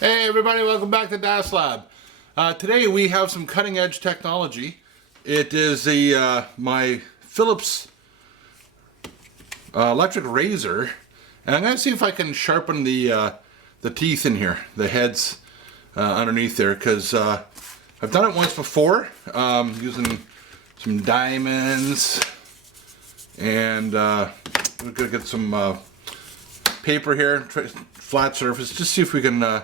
Hey everybody, welcome back to DASLAB. Today we have some cutting edge technology. It is my Philips electric razor, and I'm going to see if I can sharpen the teeth in here, the heads underneath there, because I've done it once before using some diamonds, and we're going to get some paper here, flat surface, just see if we can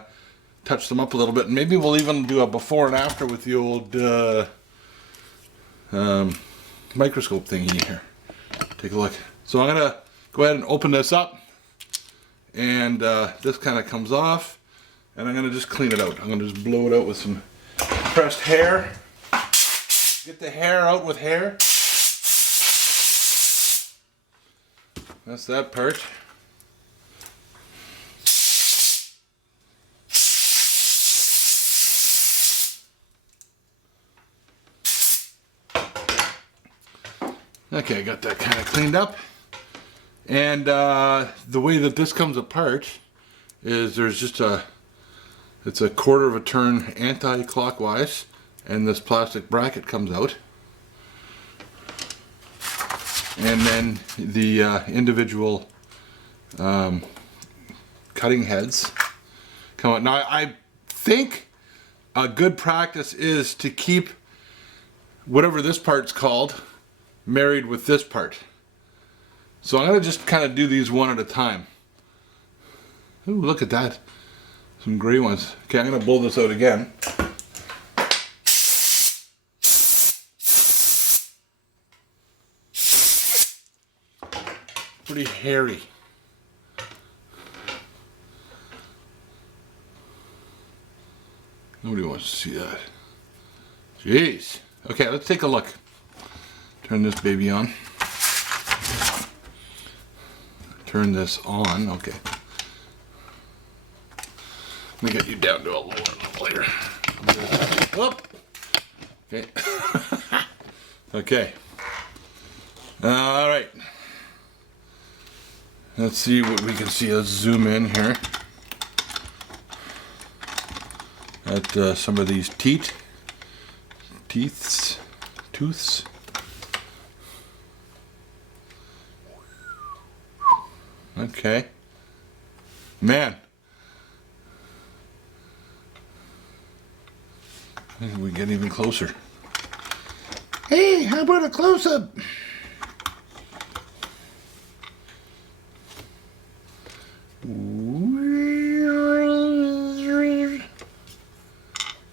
touch them up a little bit, and maybe we'll even do a before and after with the old microscope thingy here. Take a look. So I'm gonna go ahead and open this up, and this kind of comes off, and I'm gonna just clean it out. I'm gonna just blow it out with some compressed hair. Get the hair out with hair. That's that part. Okay, I got that kind of cleaned up, and the way that this comes apart is there's just it's a quarter of a turn anti-clockwise, and this plastic bracket comes out, and then the individual cutting heads come out. Now I think a good practice is to keep whatever this part's called married with this part. So I'm going to just kind of do these one at a time. Ooh, look at that. Some gray ones. Okay, I'm going to blow this out again. Pretty hairy. Nobody wants to see that. Jeez. Okay, let's take a look. Turn this baby on. Turn this on. Okay. Let me get you down to a lower level here. Whoop. Okay. Okay. All right. Let's see what we can see. Let's zoom in here at some of these tooths. Okay. Man. Maybe we get even closer. Hey, how about a close-up?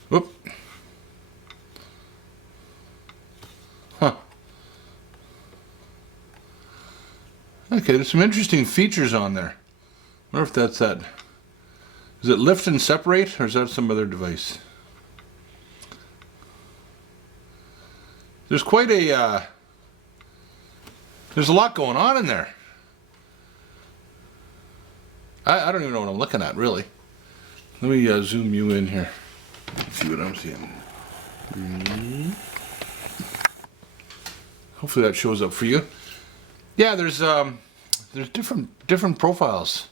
Whoop. Huh. Okay, there's some interesting features on there. I wonder if that's that. Is it lift and separate, or is that some other device? There's quite a, there's a lot going on in there. I don't even know what I'm looking at, really. Let me zoom you in here. See what I'm seeing. Hopefully that shows up for you. Yeah, there's different profiles,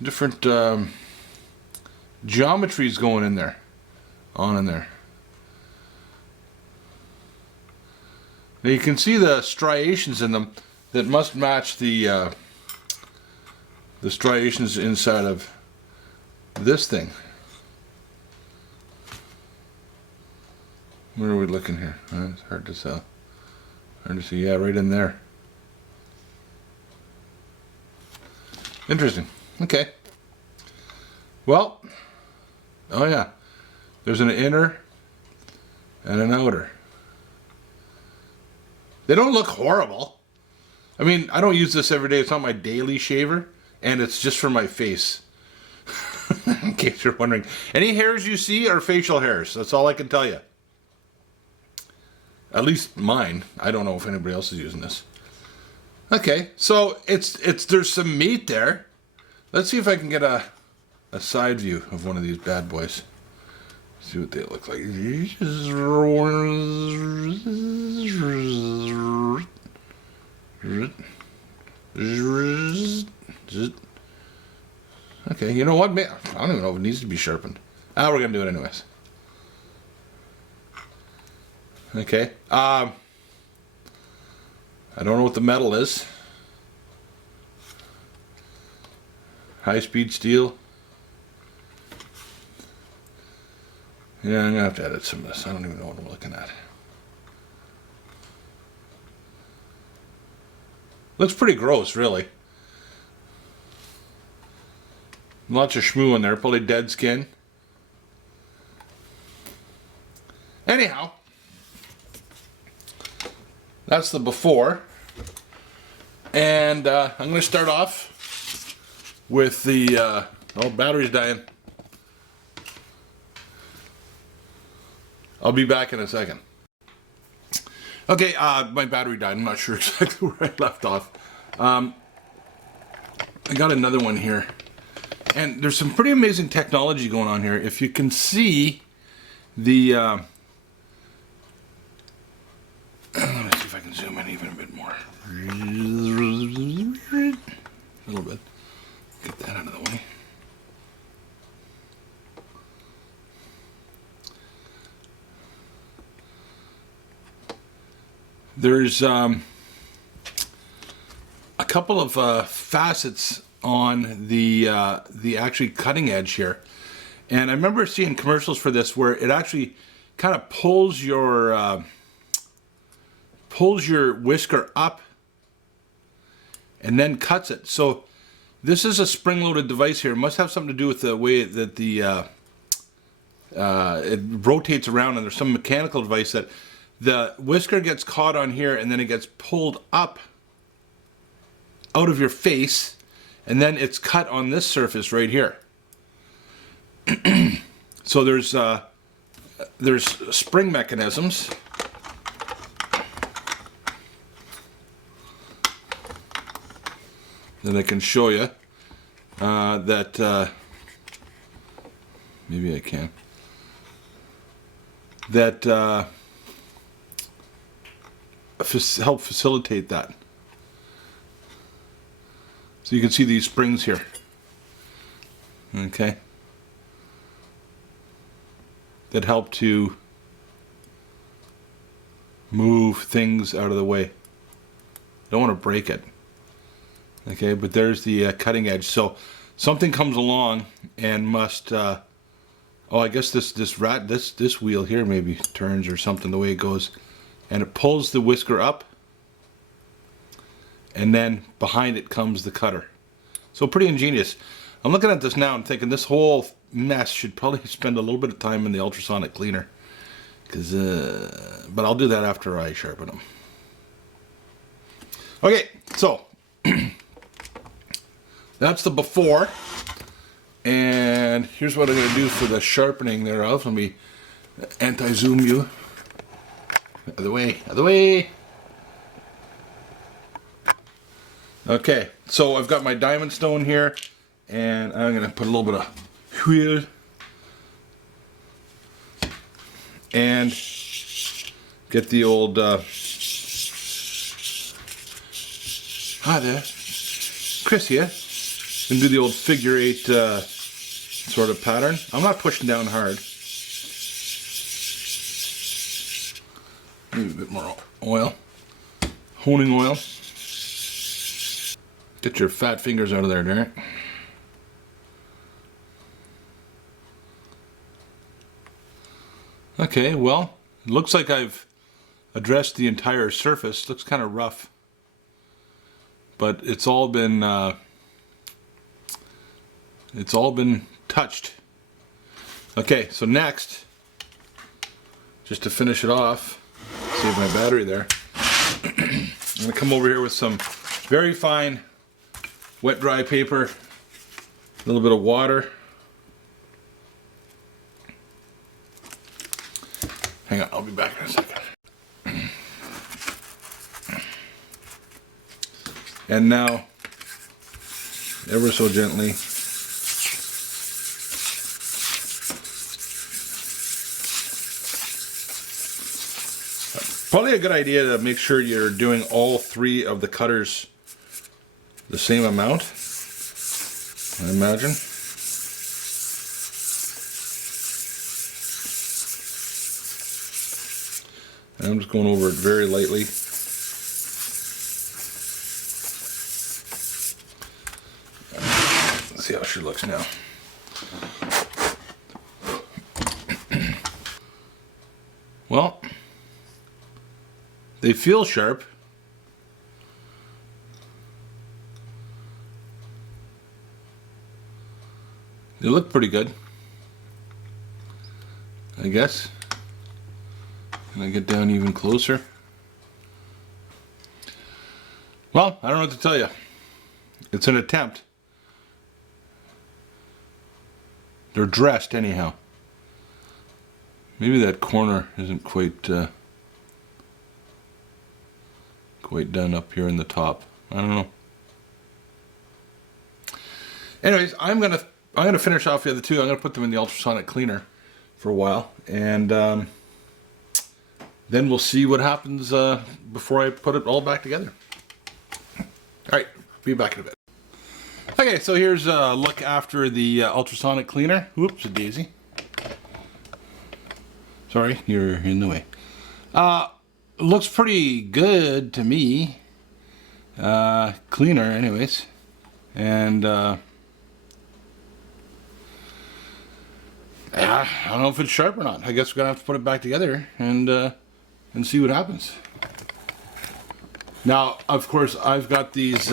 different geometries going in there, on in there. Now you can see the striations in them that must match the striations inside of this thing. Where are we looking here? It's hard to tell. Hard to see. Yeah, right in there. Interesting. Okay. Well, oh yeah, there's an inner and an outer. They don't look horrible. I mean, I don't use this every day. It's not my daily shaver, and it's just for my face. In case you're wondering. Any hairs you see are facial hairs. That's all I can tell you. At least mine. I don't know if anybody else is using this. Okay, so there's some meat there. Let's see if I can get a side view of one of these bad boys. See what they look like. Okay, you know what? I don't even know if it needs to be sharpened. We're gonna do it anyways. Okay. I don't know what the metal is. High-speed steel. Yeah, I'm gonna have to edit some of this. I don't even know what I'm looking at. Looks pretty gross, really. Lots of shmoo in there, probably dead skin. Anyhow, that's the before. And I'm going to start off with the, oh, battery's dying. I'll be back in a second. Okay, my battery died. I'm not sure exactly where I left off. I got another one here. And there's some pretty amazing technology going on here. If you can see the... let me see if I can zoom in even a bit more. A little bit. Get that out of the way. There's a couple of facets on the actually cutting edge here, and I remember seeing commercials for this where it actually kind of pulls your whisker up and then cuts it. So this is a spring-loaded device here. It must have something to do with the way that the it rotates around, and there's some mechanical device that the whisker gets caught on here and then it gets pulled up out of your face, and then it's cut on this surface right here. So there's spring mechanisms that I can show you that maybe I can, that help facilitate that. So you can see these springs here. Okay. That help to move things out of the way. Don't want to break it. Okay, but there's the cutting edge. So something comes along and must oh, I guess this wheel here maybe turns or something the way it goes, and it pulls the whisker up, and then behind it comes the cutter. So pretty ingenious. I'm looking at this now and thinking this whole mess should probably spend a little bit of time in the ultrasonic cleaner, because but I'll do that after I sharpen them. Okay, so that's the before, and here's what I'm going to do for the sharpening thereof. Let me anti-zoom you. Out of the way, out of the way. Okay, so I've got my diamond stone here, and I'm going to put a little bit of wheel and get the old hi there, Chris here, and do the old figure 8 sort of pattern. I'm not pushing down hard. Maybe a bit more oil, honing oil. Get your fat fingers out of there, Derek. Okay, well, it looks like I've addressed the entire surface. Looks kind of rough, but it's all been touched. Okay, so next, just to finish it off, save my battery there. I'm gonna come over here with some very fine wet dry paper, a little bit of water. Hang on, I'll be back in a second. And now, ever so gently, probably a good idea to make sure you're doing all 3 of the cutters the same amount, I imagine. And I'm just going over it very lightly. Let's see how she looks now. Well, they feel sharp. They look pretty good, I guess. Can I get down even closer? Well, I don't know what to tell you. It's an attempt. They're dressed anyhow. Maybe that corner isn't quite done up here in the top. I don't know. Anyways, I'm gonna finish off the other two. I'm gonna put them in the ultrasonic cleaner for a while, and then we'll see what happens before I put it all back together. All right, be back in a bit. Okay, so here's a look after the ultrasonic cleaner. Whoops, a daisy. Sorry, you're in the way. Looks pretty good to me. Cleaner, anyways, and I don't know if it's sharp or not. I guess we're gonna have to put it back together and see what happens. Now, of course, I've got these.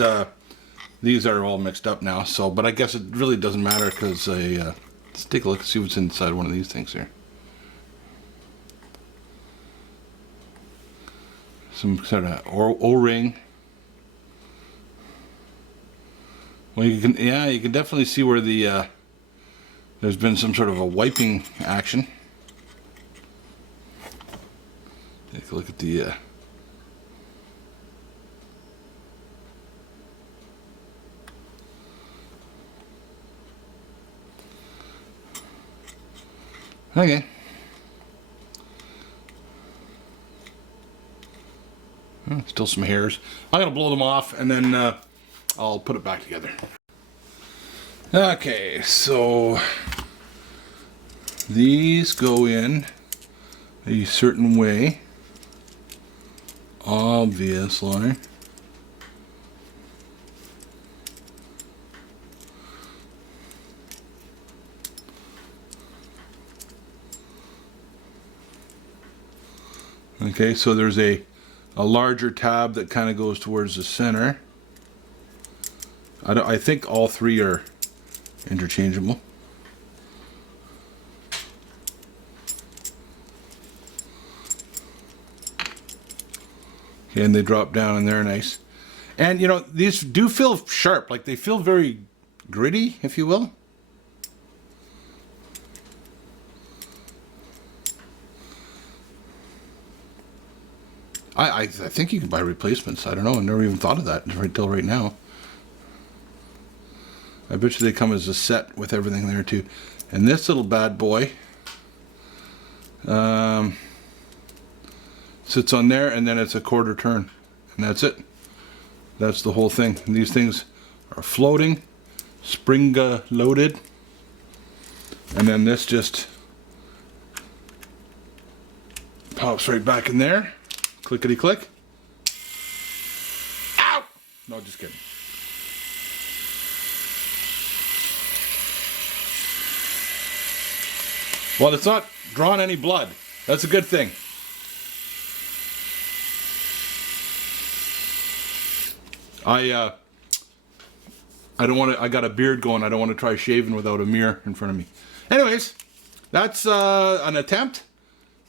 These are all mixed up now. So, but I guess it really doesn't matter because let's take a look and see what's inside one of these things here. Some sort of O-ring. Well, you can definitely see where the there's been some sort of a wiping action. Take a look at the okay. Still some hairs. I'm gonna blow them off and then I'll put it back together. Okay, so these go in a certain way, obviously. Okay, so there's a larger tab that kind of goes towards the center. I think all three are interchangeable. Okay, and they drop down in there nice. And you know, these do feel sharp, like they feel very gritty, if you will. I think you can buy replacements. I don't know. I never even thought of that until right now. I bet you they come as a set with everything there too. And this little bad boy sits on there, and then it's a quarter turn, and that's it. That's the whole thing. And these things are floating, spring loaded, and then this just pops right back in there. Clickety click. Ow! No, just kidding. Well, it's not drawn any blood. That's a good thing. I don't want to. I got a beard going. I don't want to try shaving without a mirror in front of me. Anyways, that's an attempt.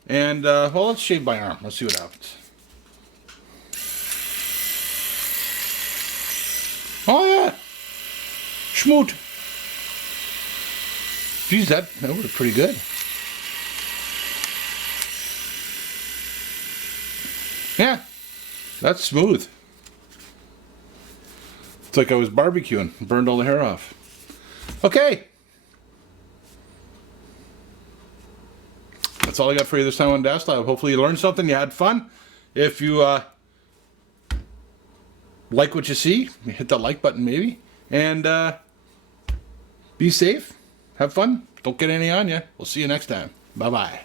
And well, let's shave my arm. Let's see what happens. Oh yeah, schmoot. Geez, that worked pretty good. Yeah, that's smooth. It's like I was barbecuing, burned all the hair off. Okay. That's all I got for you this time on DASLAB. Hopefully you learned something, you had fun. If you like what you see, hit that like button maybe. And be safe, have fun, don't get any on you. We'll see you next time. Bye-bye.